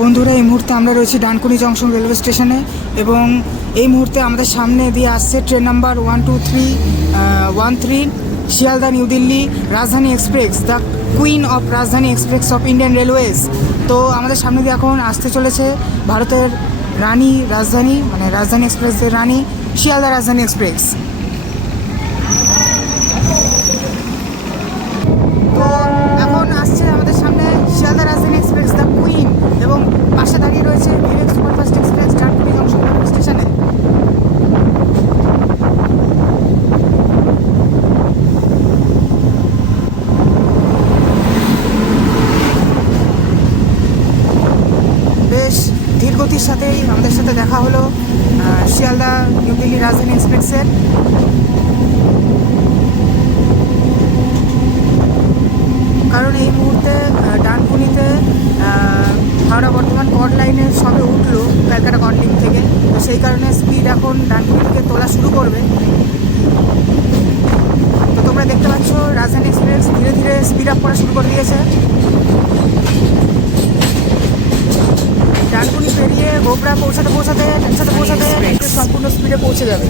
বন্ধুরা, এই মুহূর্তে আমরা রয়েছি ডানকুনি জংশন রেলওয়ে স্টেশনে এবং এই মুহূর্তে আমাদের সামনে দিয়ে আসছে train number 12313 Sealdah new Delhi রাজধানী এক্সপ্রেস, দ্য কুইন অফ রাজধানী এক্সপ্রেস অফ ইন্ডিয়ান রেলওয়েজ। তো আমাদের সামনে দিয়ে এখন আসতে চলেছে ভারতের রানী রাজধানী, মানে রাজধানী এক্সপ্রেসের রানী শিয়ালদা রাজধানী এক্সপ্রেস। তো এখন আসছে আমাদের সামনে শিয়ালদা রাজধানী এক্সপ্রেস দ্য কুইন এবং পাশে দাঁড়িয়ে রয়েছে Vivek superfast express Dankuni junction railway স্টেশনে। বেশ ধীর গতির সাথেই আমাদের সাথে দেখা হলো শিয়ালদা নিউ দিল্লি রাজধানী এক্সপ্রেসের। কারণ এই মুহূর্তে ডানকুনিতে হাওড়া বর্ধমান কড লাইনে সবে উঠলো ক্যালকাটা কড লিঙ্ক থেকে, তো সেই কারণে স্পিড এখন ডানকুনি থেকে তোলা শুরু করবে। তো তোমরা দেখতে পাচ্ছ রাজধানী এক্সপ্রেস ধীরে ধীরে স্পিড আপ করা শুরু করে দিয়েছে। ডানকুনি পেরিয়ে গোবরা পৌঁছাতে একটু সম্পূর্ণ স্পিডে পৌঁছে যাবে।